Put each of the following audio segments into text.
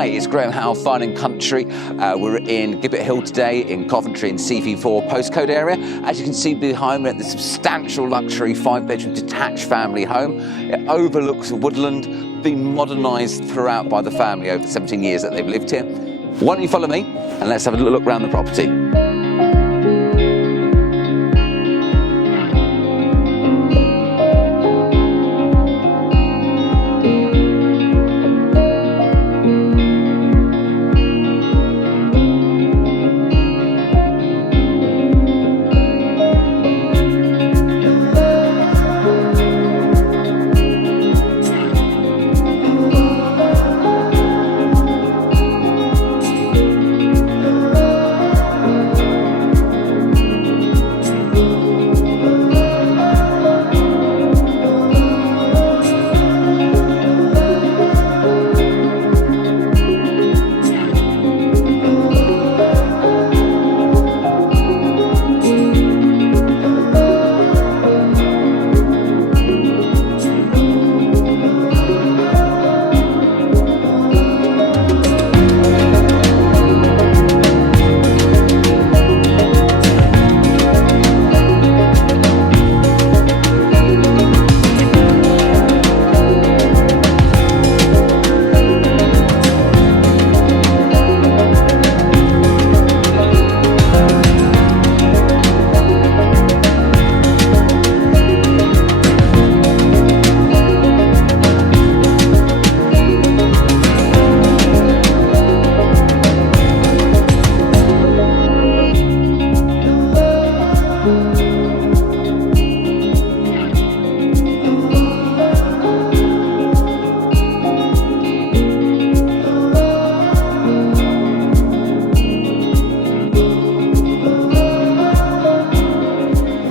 Hi, it's Graham Howe, Fine and Country. We're in Gibbet Hill today in Coventry in CV4 postcode area. As you can see behind me, the substantial luxury 5-bedroom detached family home. It overlooks a woodland, been modernised throughout by the family over 17 years that they've lived here. Why don't you follow me and let's have a look around the property.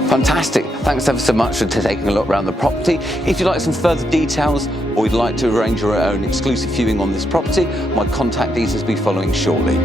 Fantastic. Thanks ever so much for taking a look around the property. If you'd like some further details or you'd like to arrange your own exclusive viewing on this property, my contact details will be following shortly.